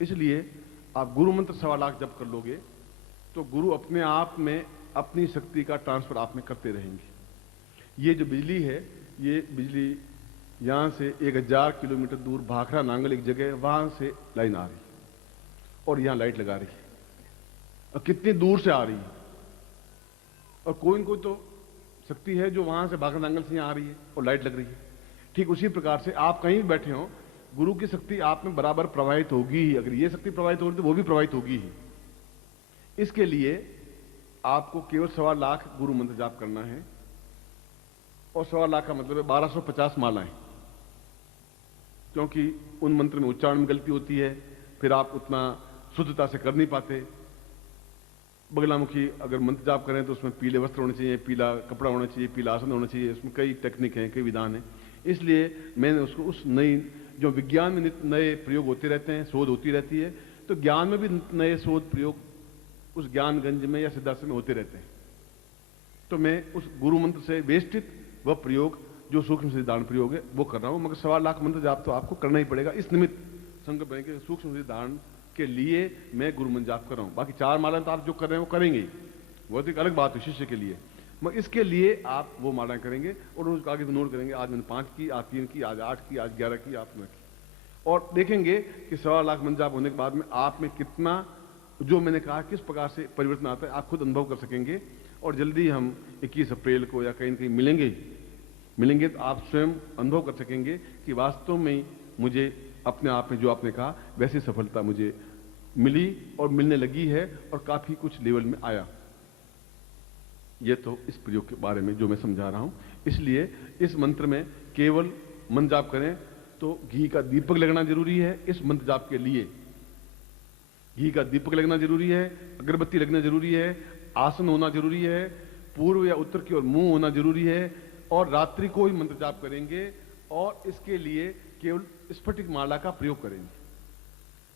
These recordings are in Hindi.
इसलिए आप गुरु मंत्र 1.25 लाख जप कर लोगे तो गुरु अपने आप में अपनी शक्ति का ट्रांसफर आप में करते रहेंगे। ये जो बिजली है, ये बिजली यहां से 1000 किलोमीटर दूर भाखड़ा नांगल एक जगह है, वहां से लाइन आ रही है और यहां लाइट लगा रही है, और कितनी दूर से आ रही है। और कोई न कोई तो शक्ति है जो वहां से भाखड़ा नांगल से यहां आ रही है और लाइट लग रही है। ठीक उसी प्रकार से आप कहीं भी बैठे हो, गुरु की शक्ति आप में बराबर प्रवाहित होगी ही। अगर ये शक्ति प्रवाहित हो रही तो वो भी प्रवाहित होगी ही। इसके लिए आपको केवल 1.25 लाख गुरु मंत्र जाप करना है, और 1.25 लाख का मतलब है 1250 मालाएं, क्योंकि उन मंत्र में उच्चारण में गलती होती है, फिर आप उतना शुद्धता से कर नहीं पाते। बगलामुखी अगर मंत्र जाप करें तो उसमें पीले वस्त्र होने चाहिए, पीला कपड़ा होना चाहिए, पीला आसन होना चाहिए, उसमें कई टेक्निक हैं, कई विधान हैं। इसलिए मैंने उसको उस नई, जो विज्ञान में नित्य नए प्रयोग होते रहते हैं, शोध होती रहती है, तो ज्ञान में भी नए शोध प्रयोग उस ज्ञानगंज में या सिद्धार्थ में होते रहते हैं। तो मैं उस गुरु मंत्र से वेष्टित वह प्रयोग जो सूक्ष्म सिद्धांत प्रयोग है वो कर रहा हूं। मगर 1.25 लाख मंत्र जाप तो आपको करना ही पड़ेगा। इस निमित्त संकल्प बने के सूक्ष्म सिद्धांत के लिए मैं गुरु मंत्र जाप कर रहा हूं। बाकी 4 मालाएं तो आप जो कर रहे हैं वो करेंगे ही, वो तो एक अलग बात है शिष्य के लिए। मगर इसके लिए आप वो मालाएं करेंगे और उसको आगे नोट करेंगे, आज मैंने 5 की, आज 3 की, आज 8 की, आज 11 की, आप 9 की, और देखेंगे कि 1.25 लाख मंत्र जाप होने के बाद में आप में कितना, जो मैंने कहा किस प्रकार से परिवर्तन आता है, आप खुद अनुभव कर सकेंगे। और जल्दी हम 21 अप्रैल को या कहीं न कहीं मिलेंगे तो आप स्वयं अनुभव कर सकेंगे कि वास्तव में मुझे अपने आप में जो आपने कहा वैसी सफलता मुझे मिली और मिलने लगी है, और काफी कुछ लेवल में आया। ये तो इस प्रयोग के बारे में जो मैं समझा रहा हूं। इसलिए इस मंत्र में केवल मंत्र जाप करें तो घी का दीपक लगना जरूरी है। इस मंत्र जाप के लिए घी का दीपक लगना जरूरी है, अगरबत्ती लगना जरूरी है, आसन होना जरूरी है, पूर्व या उत्तर की ओर मुंह होना जरूरी है, और रात्रि को ही मंत्र जाप करेंगे, और इसके लिए केवल स्फटिक माला का प्रयोग करेंगे।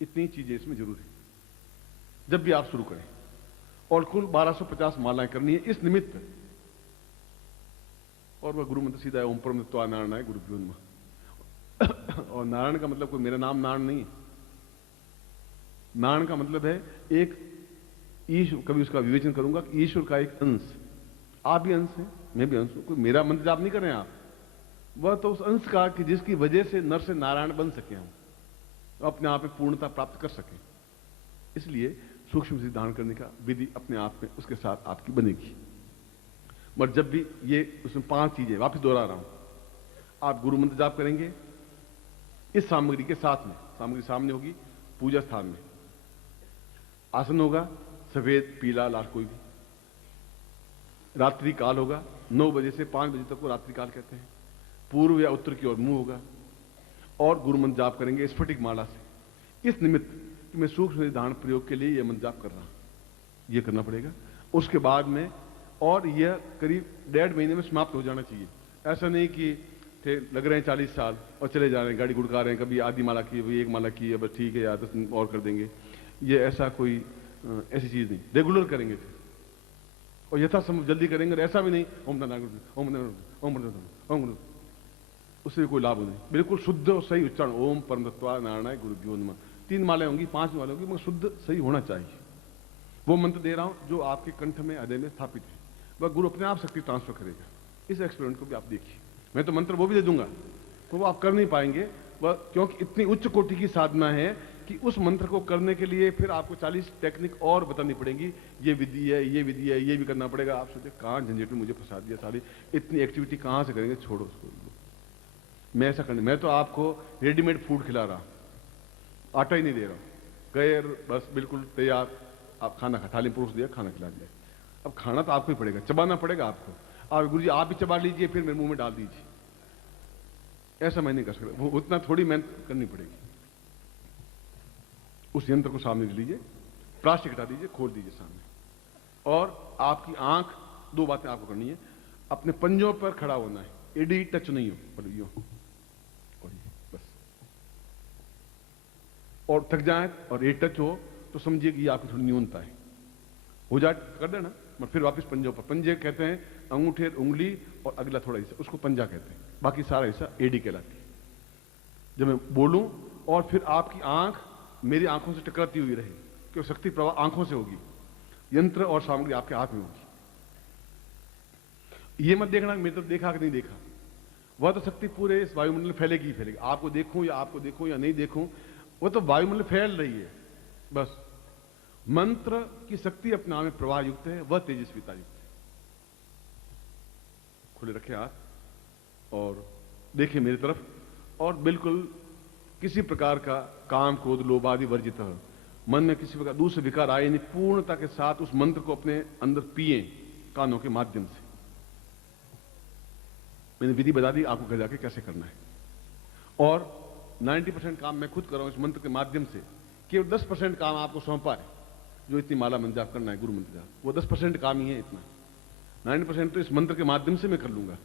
इतनी चीजें इसमें जरूरी है जब भी आप शुरू करें। और कुल 1250 मालाएं करनी है इस निमित्त। और वह गुरु मंत्र सीधा है, ओम परमत्वा नारायण है गुरुभ्यो नमः। और नारायण का मतलब कोई मेरा नाम नारायण नहीं है। नारायण का मतलब है एक ईश्वर, कभी उसका विवेचन करूंगा कि ईश्वर का एक अंश। आप भी अंश हैं, मैं भी अंश हूं। कोई मेरा मंत्र जाप नहीं कर रहे हैं आप, वह तो उस अंश का कि जिसकी वजह से नर से नारायण बन सके, हम अपने आप में पूर्णता प्राप्त कर सकें। इसलिए सूक्ष्म सिद्धांत करने का विधि अपने आप में उसके साथ आपकी बनेगी। मगर जब भी ये उसमें 5 चीजें वापस दोहरा रहा हूं, आप गुरु मंत्र जाप करेंगे इस सामग्री के साथ में। सामग्री सामने होगी, पूजा स्थान में आसन होगा, सफेद पीला लाल कोई भी। रात्रि काल होगा, 9 बजे से 5 बजे तक को रात्रि काल कहते हैं। पूर्व या उत्तर की ओर मुंह होगा, और गुरु मंत्र जाप करेंगे स्फटिक माला से। इस निमित्त कि मैं सूक्ष्म सिद्धांत प्रयोग के लिए यह मंत्र जाप कर रहा हूं, यह करना पड़ेगा। उसके बाद में, और यह करीब 1.5 महीने में समाप्त हो जाना चाहिए। ऐसा नहीं कि लग रहे हैं 40 साल और चले जा रहे हैं, गाड़ी गुड़का रहे हैं, कभी आधी माला की, कभी 1 माला की, अब ठीक है यार 10 दिन और कर देंगे। ये ऐसा कोई ऐसी चीज नहीं, रेगुलर करेंगे फिर, और यथासंभव जल्दी करेंगे। और ऐसा भी नहीं ओम, उससे कोई लाभ नहीं। बिल्कुल शुद्ध और सही उच्चारण, ओम परमतत्वा नारायणाय गुरुभ्यो नमः। 3 मालाएं होंगी, 5 मालाएं होंगी, मगर शुद्ध सही होना चाहिए। वो मंत्र दे रहा हूं जो आपके कंठ में, हृदय में स्थापित है, वह गुरु अपने आप शक्ति ट्रांसफर करेगा। इस एक्सपेरिमेंट को भी आप देखिए। मैं तो मंत्र वो भी दे दूंगा तो वो आप कर नहीं पाएंगे, वह क्योंकि इतनी उच्च कोटि की साधना है कि उस मंत्र को करने के लिए फिर आपको 40 टेक्निक और बतानी पड़ेगी। ये विधि है, ये विधि है, ये भी करना पड़ेगा। आप सोचे कहां झंझट में मुझे फंसा दिया, सारी इतनी एक्टिविटी कहां से करेंगे, छोड़ो उसको। मैं ऐसा करने, मैं तो आपको रेडीमेड फूड खिला रहा, आटा ही नहीं दे रहा। गए बस बिल्कुल तैयार, आप खाना खा, थाली परोस दिया, खाना खिला दिया। अब खाना तो आपको ही पड़ेगा, चबाना पड़ेगा आपको। आप गुरु जी आप भी चबा लीजिए, फिर मेरे मुंह में डाल दीजिए। ऐसा मैं नहीं कर सकता, उतना थोड़ी मेहनत करनी पड़ेगी। उस यंत्र को सामने लीजिए, प्लास्टिक हटा दीजिए, खोल दीजिए सामने, और आपकी आंख, 2 बातें आपको करनी है। अपने पंजों पर खड़ा होना है, एडी टच नहीं हो, पर यूं और ये बस। और थक जाए और ये टच हो तो समझिए कि ये आपकी थोड़ी न्यूनता है, हो जाए कर देना। मगर फिर वापस पंजों पर, पंजे कहते हैं अंगूठे, उंगली और अगला थोड़ा हिस्सा, उसको पंजा कहते हैं। बाकी सारा हिस्सा एडी कहलाती है। जब मैं बोलूं और फिर आपकी आंख मेरी आंखों से टकराती हुई रहे, क्योंकि शक्ति प्रवाह आंखों से होगी, यंत्र और सामग्री आपके हाथ में होगी। ये मत देखना मेरे तो देखा कि नहीं देखा, वह तो शक्ति पूरे इस वायुमंडल में फैलेगी ही फैलेगी। आपको देखूं या नहीं देखूं, वो तो वायुमंडल फैल रही है बस। मंत्र की शक्ति अपने आप में प्रवाह युक्त है, वह तेजस्विता युक्त है। खुले रखे हाथ और देखिए मेरी तरफ, और बिल्कुल किसी प्रकार का काम, क्रोध, लोभ आदि वर्जित है। मन में किसी प्रकार दूसरे विकार आए नहीं, पूर्णता के साथ उस मंत्र को अपने अंदर पिए कानों के माध्यम से। मैंने विधि बता दी आपको घर जाके कैसे करना है, और 90% काम मैं खुद कर रहा हूं इस मंत्र के माध्यम से। केवल 10% काम आपको सौंपा है, जो इतनी माला मंत्र जाप करना है, गुरु मंत्र जाप, वो 10% काम ही है। इतना 90% तो इस मंत्र के माध्यम से मैं कर लूंगा।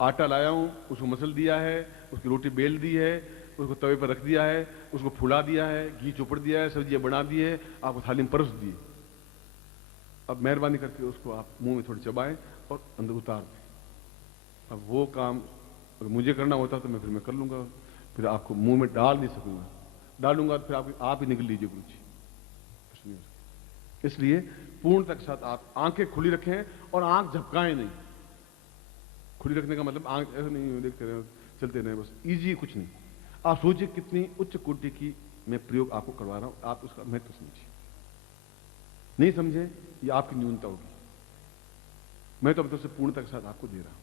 आटा लाया हूं, उसको मसल दिया है, उसकी रोटी बेल दी है, उसको तवे पर रख दिया है, उसको फुला दिया है, घी चोपड़ दिया है, सब्जियां बना दी है, आपको थाली में परोस दी। अब मेहरबानी करके उसको आप मुंह में थोड़ी चबाएं और अंदर उतार दें। अब वो काम अगर मुझे करना होता तो मैं कर लूंगा, फिर आपको मुंह में डाल नहीं सकूंगा, डालूंगा तो फिर आप ही निकल लीजिए गुरु जी। इसलिए पूर्णता के साथ आप आंखें खुली रखें और आंख झपकाएं नहीं। खुली रखने का मतलब आंख ऐसे नहीं देखते रहे, चलते रहे बस, इजी कुछ नहीं। आप सोचिए कितनी उच्च कोटि की मैं प्रयोग आपको करवा रहा हूं, आप उसका महत्व समझिए। नहीं समझे ये आपकी न्यूनता होगी। मैं तो अब तो से पूर्णता के साथ आपको दे रहा हूं।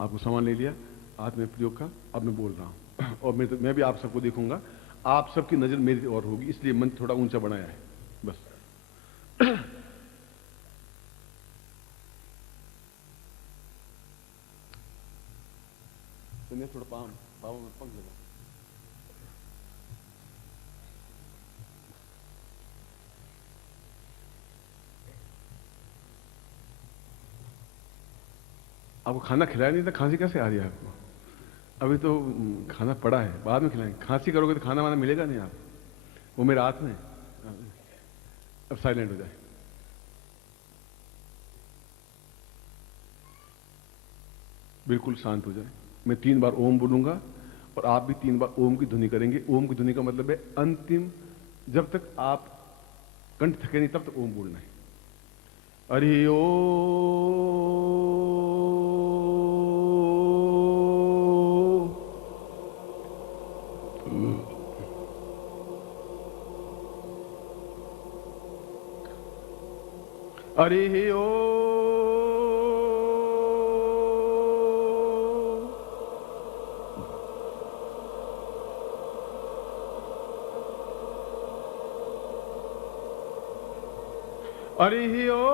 आपको सामान ले लिया हाथ में प्रयोग का, अब मैं बोल रहा हूं और मैं भी आप सबको देखूंगा, आप सबकी नजर मेरी ओर होगी, इसलिए मन थोड़ा ऊंचा बनाया है बस। थोड़ा पाँव में पंख लगा। आपको खाना खिलाया नहीं था, खांसी कैसे आ रही है आपको? अभी तो खाना पड़ा है, बाद में खिलाएंगे। खांसी करोगे तो खाना वाना मिलेगा नहीं आपको, वो मेरे हाथ में। अब साइलेंट हो जाए। बिल्कुल शांत हो जाए। मैं 3 बार ओम बोलूंगा और आप भी 3 बार ओम की ध्वनि करेंगे। ओम की ध्वनि का मतलब है अंतिम, जब तक आप कंठ थके नहीं तब तक ओम बोलना है। हरि ओम। हरि ओम। हरि ओम।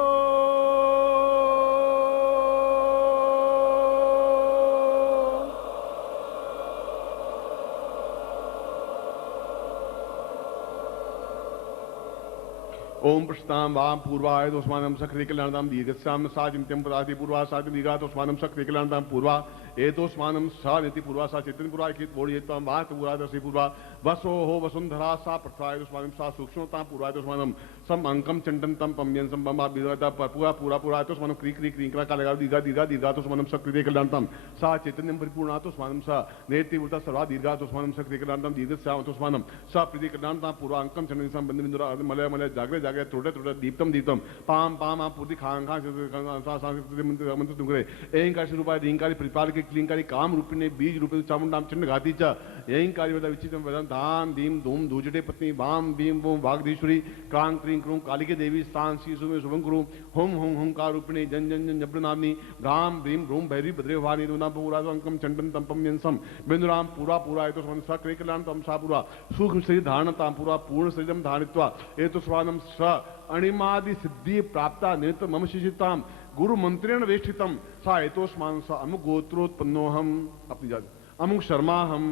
ओम प्रस्ताम वाम पूर्वाय दोस्मानम सक्रिय कल्याणदाम दीर्घस्याम साजिमत्यम पदाति पूर्वा साति दीर्घा दोस्मानम सक्रिय कल्याणदाम पूर्वा एतोस्मानम सा नीति पूर्वा सा चैतन्य पूर्वा कित बोड़ियत्वम वात पूर्वा दशि पूर्वा वसो हो वसुंधरा सा प्रथाय दोस्मानम सा सूक्ष्मता पूर्वा दोस्मानम सम अंकम चंडनतम पम्यन सम बम विदता पूरा पूरा पूरा दोस्मानम क्री क्री क्रींकरा का लगा दीर्घा दीर्घा दीर्घा दोस्मानम सक्रिय कल्याणदाम सा चैतन्यम परिपूर्णा दोस्मानम सा नेति पूर्ता सर्वा दीर्घा दोस्मानम सक्रिय कल्याणदाम दीर्घस्याम दोस्मानम सा प्रीति कल्याणदाम पूर्वा अंकम चंडन सम बंद बिंदुरा मलय मलय जागरे जागरे थोड़े थोड़े दीप्तम दीप्तम पाम पाम आप पूर्ति खां खां मंत्र तुंगरे एंकार रूपाय रींकारी प्रतिपाल के क्लींकारी काम रूपिणे बीज रूपे चामुंडाम चिन्ह घाती च एंकारी वदा विचित्रम वदन धाम धीम धूम धूजटे पत्नी वाम भीम वोम वागधीश्वरी क्रां क्रीं क्रूं कालिके देवी स्थान शीशु में शुभं कुरु होम होम होमकार रूपिणे जन जन जन जब्र नामनी गाम भीम रूम भैरी भद्रे वाणी दुना पूरा अंकम चंडन तंपम यंसम बिंदुराम पूरा पूरा एतो स्वर्ण सक्रिय कल्याण तम सा पूरा सूक्ष्म शरीर धारणताम पूरा पूर्ण शरीरम धारित्वा एतो स्वानम स अणिमादि सिद्धि प्राप्ता नित मम शिशिताम गुरु मंत्रेण वेष्टितम सा एतोस्मान सा अमुक गोत्रोत्पन्नोहम अपनी जाति अमुक शर्मा हम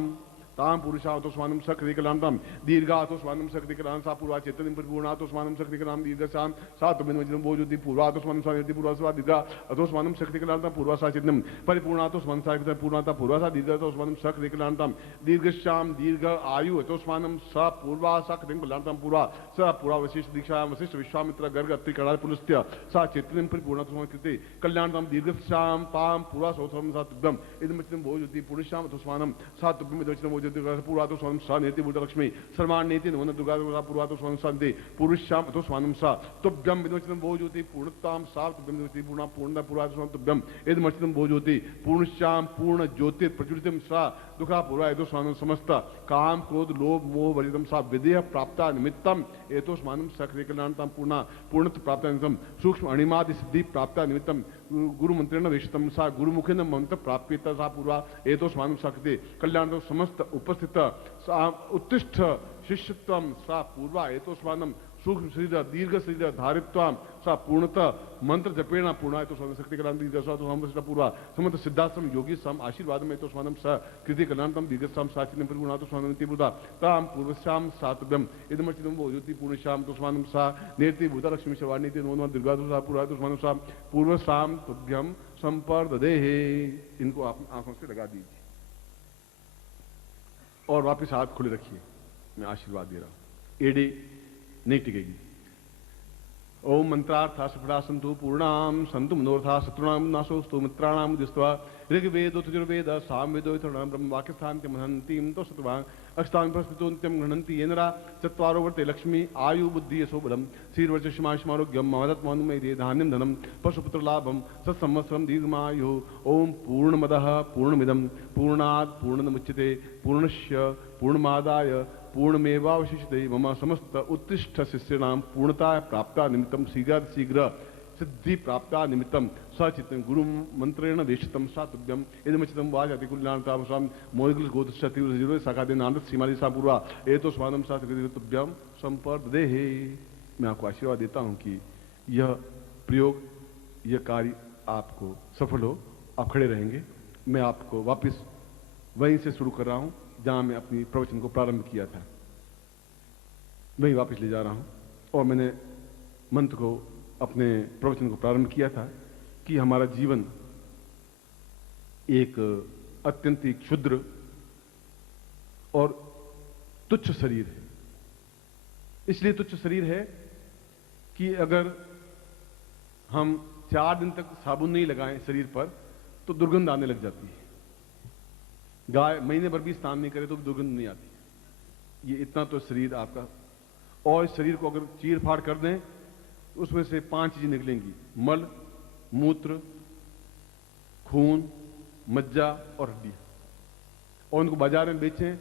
ताम पुरुषातोस्मानम सक्रियकलांतम दीर्घातोस्मानम सक्रियकलां सा पूर्वा चैतन्य परिपूर्णातोस्मानम सक्रियकलां दीर्घसाम सा तुमिन वज्रम बोजुति पूर्वातोस्मानम स्वामिति पूर्वा सा दीर्घा अतोस्मानम सक्रियकलांतम पूर्वा सा चैतन्यम परिपूर्णातोस्मानम सा पूर्णता पूर्वा सा दीर्घातोस्मानम सक्रियकलांतम दीर्घश्याम दीर्घ आयु अतोस्मानम सा पूर्वा सा सक्रियकलांतम पूर्वा सा पूर्वा वशिष्ठ दीक्षा वशिष्ठ विश्वामित्र गर्ग अत्रि कणाल पुलस्त्य सा चैतन्यम परिपूर्णातोस्मानम कृते कल्याणतम दीर्घश्याम ताम पूर्वा सौथम सा तुभ्यम इदम बोजुति पुरुषाम अतोस्मानम सा तुभ्यम पूर्वातो स्वानम सा नेति भूत लक्ष्मी सर्वान नेति नवन दुर्गा पूर्वातो स्वानम शांति पुरुषाम तो स्वानम सा तुभ्यम विदमचितम भो ज्योति पूर्णताम सा तुभ्यम ज्योति पूर्ण पूर्ण पूर्वातो स्वानम तुभ्यम इदमचितम भो ज्योति पूर्णश्याम पूर्ण ज्योति प्रज्वलितम सा दुखा पूर्वा एतो स्वानम समस्त काम क्रोध लोभ मोह वर्जितम सा विदेह प्राप्ता निमित्तम एतो स्वानम सक्रिय कल्याणताम पूर्णा पूर्णत्व प्राप्ता निमित्तम सूक्ष्म अणिमादि सिद्धि प्राप्ता निमित्तम गुरु मंत्रेण वेशितम सा गुरुमुखेन मंत्र प्राप्यता सा पूर्वा एतो स्वानम सक्रिय कल्याण समस्त उपस्थित उत्तिष्ठ शिष्यत्वम सा पूर्वा एतो स्वानम सूक्ष्म शरीर दीर्घ शरीर धारित्वाम सा पूर्णतः मंत्र जपेण पूर्णा एतो स्वानम शक्ति कल्याण दीर्घ स्वाम पूर्वा समस्त सिद्धाश्रम योगी सम आशीर्वाद में एतो स्वानम सा कृति कल्याणतम दीर्घश्याम साचिन परिपूर्णा तो स्वानम तिबुदा ताम पूर्वश्याम सातभ्यम इदमचितम वो ज्योति पूर्णश्याम तो स्वानम सा नेति भूता लक्ष्मी शवानीति नोन दुर्गा तो सा पूर्वा तो स्वानम सा पूर्वश्याम तुभ्यम संपर्ददेहे। इनको आप आंखों से लगा दीजिए और वापस हाथ खुले रखिए। मैं आशीर्वाद दे रहा हूं, एड़ी नहीं टिकेगी। ओम मंत्रार्था सफला संतु पूर्णाम संतु मनोरथा शत्रुणाम नाशोस्तु मित्राणाम दिस्त्वा ऋग्वेदो तुर्वेद सामवेदो इतरणं ब्रह्म वाक्यस्थान्त्यं हनन्तीं तो सत्वां अष्टांग प्रस्थितोन्त्यं गृह्णन्ति येनरा चत्वारो वर्ते लक्ष्मी आयु बुद्धि यशो बलम श्रीर्वर्चस्मारोग्यम मदत्मनुमेदे धान्यं धनम पशुपुत्र लाभम सत्संवत्सरं दीर्घमायु। ओम पूर्णमदः पूर्णमिदं पूर्णात् पूर्णमुच्यते पूर्णस्य पूर्णमादाय पूर्णमेवावशिष्यते मम समस्त उत्तिष्ठ शिष्याणां पूर्णता प्राप्ता निमित्तं शीघ्र सिद्धि प्राप्ता निमित्तं सचितं गुरु मंत्रेण देशितं सातुभ्यम इदमचितं वाजाति कुल्याणतामसां मोहिगुल गोत्रस्य तीव्र साकादे नानद सीमादि सा पूर्वा एतो स्वानम सा तुभ्यम संपर्ददेहे। मैं आपको आशीर्वाद देता हूं कि यह प्रयोग, यह कार्य आपको सफल हो। आप खड़े रहेंगे। मैं आपको वापस वहीं से शुरू कर रहा हूं जहां मैं अपनी प्रवचन को प्रारंभ किया था, वहीं वापस ले जा रहा हूं। और मैंने मंत्र को, अपने प्रवचन को प्रारंभ किया था कि हमारा जीवन एक अत्यंत ही क्षुद्र और तुच्छ शरीर है। इसलिए तुच्छ शरीर है कि अगर हम 4 दिन तक साबुन नहीं लगाएं शरीर पर तो दुर्गंध आने लग जाती है। गाय महीने भर भी स्नान नहीं करे तो भी दुर्गंध नहीं आती। ये इतना तो शरीर आपका। और इस शरीर को अगर चीर फाड़ कर दें उसमें से 5 चीजें निकलेंगी: मल, मूत्र, खून, मज्जा और हड्डियां। और उनको बाजार में बेचें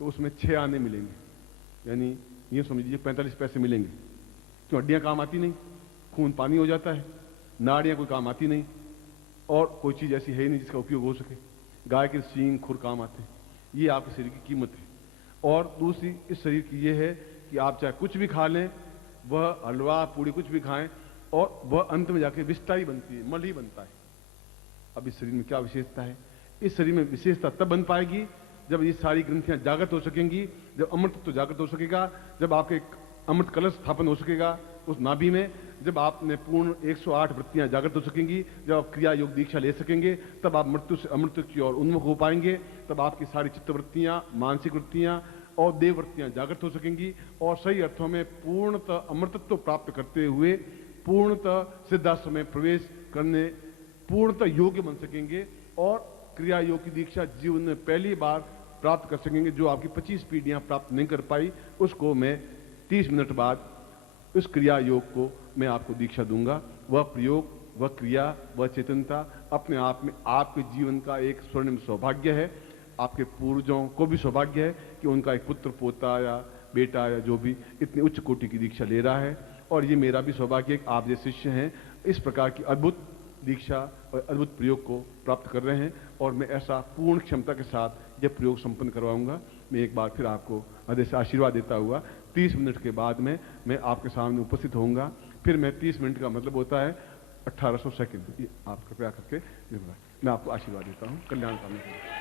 तो उसमें 6 आने मिलेंगे, यानी ये समझिए 45 पैसे मिलेंगे। क्यों? हड्डियां काम आती नहीं, खून पानी हो जाता है, नाड़ियां कोई काम आती नहीं, और कोई चीज ऐसी है ही नहीं जिसका उपयोग हो सके। गाय के सींग खुर काम आते हैं। ये आपके शरीर की कीमत है। और दूसरी इस शरीर की ये है कि आप चाहे कुछ भी खा लें, वह हलवा पूड़ी कुछ भी खाएं, और वह अंत में जाके विष्ठा ही बनती है, मल ही बनता है। अब इस शरीर में क्या विशेषता है? इस शरीर में विशेषता तब बन पाएगी जब ये सारी ग्रंथियां जागृत हो सकेंगी, जब अमृत तो जागृत हो सकेगा, जब आपके अमृत कलश स्थापन हो सकेगा उस नाभि में, जब आपने पूर्ण 108 वृत्तियां जागृत हो सकेंगी, जब आप क्रिया योग दीक्षा ले सकेंगे, तब आप मृत्यु से अमृत की ओर उन्मुख हो पाएंगे। तब आपकी सारी चित्त वृत्तियां, मानसिक वृत्तियां और देव वृत्तियां जागृत हो सकेंगी और सही अर्थों में पूर्णतः अमृतत्व प्राप्त करते हुए पूर्णतः सिद्धाश्रम में प्रवेश करने पूर्णतः योग्य बन सकेंगे और क्रिया योग की दीक्षा जीवन में पहली बार प्राप्त कर सकेंगे। जो आपकी 25 पीढ़ियां प्राप्त नहीं कर पाई, उसको मैं 30 मिनट बाद उस क्रिया योग को मैं आपको दीक्षा दूंगा। वह प्रयोग, वह क्रिया, वह चेतनता अपने आप में आपके जीवन का एक स्वर्णिम सौभाग्य है। आपके पूर्वजों को भी सौभाग्य है कि उनका एक पुत्र, पोता या बेटा या जो भी इतनी उच्च कोटि की दीक्षा ले रहा है। और ये मेरा भी सौभाग्य है कि आप जैसे शिष्य हैं इस प्रकार की अद्भुत दीक्षा और अद्भुत प्रयोग को प्राप्त कर रहे हैं। और मैं ऐसा पूर्ण क्षमता के साथ यह प्रयोग संपन्न करवाऊंगा। मैं एक बार फिर आपको हृदय से आशीर्वाद देता हुआ 30 मिनट के बाद में मैं आपके सामने उपस्थित होऊंगा। फिर मैं 30 मिनट का मतलब होता है 1800 सेकंड। आप कृपया करके मैं आपको आशीर्वाद देता हूँ। कल्याण कामना करें।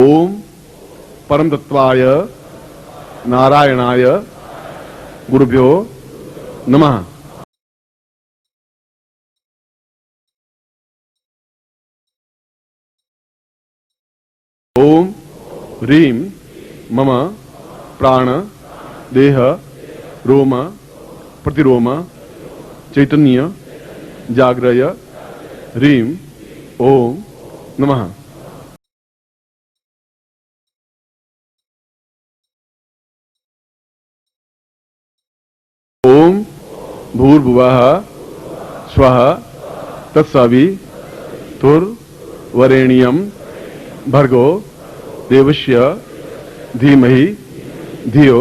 ओम परम तत्वाय नारायणाय गुरुभ्यो नमः। ओम ह्रीं मम प्राण देह रोम प्रतिरोम चैतन्य जाग्रय ह्रीं ओम नमः। ओम भूर्भुवः स्वः तत्सवितुर्वरेण्यं भर्गो देवस्य धीमहि धियो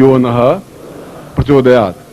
यो नः प्रचोदयात्।